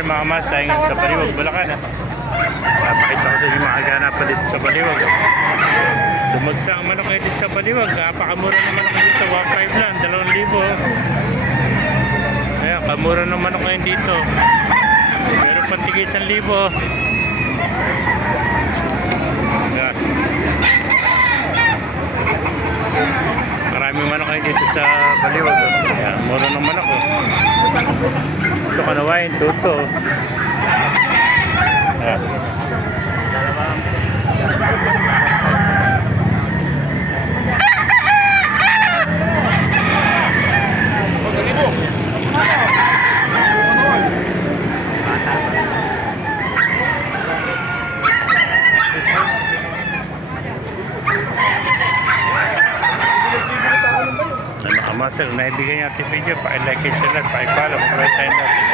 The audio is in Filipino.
morning mga kamas, tayo nga sa Baliwag, Bulacan. Napakita ko sa inyo mga kaganapan dito sa Baliwag. Dumagsa ang manok dito sa Baliwag. Napakamura ng manok dito, 1.5 lang, 2,000. Ayan, kamura ng manok ngayon dito. Meron pantigay 1,000. Ayan. Maraming manok ngayon dito sa Baliwag. Ayan, mura ng manok. Ito kanawain, tuto. Ayan. Master, naibigay niya ating video, pa-like and share, pa-follow, mag-right tayo natin.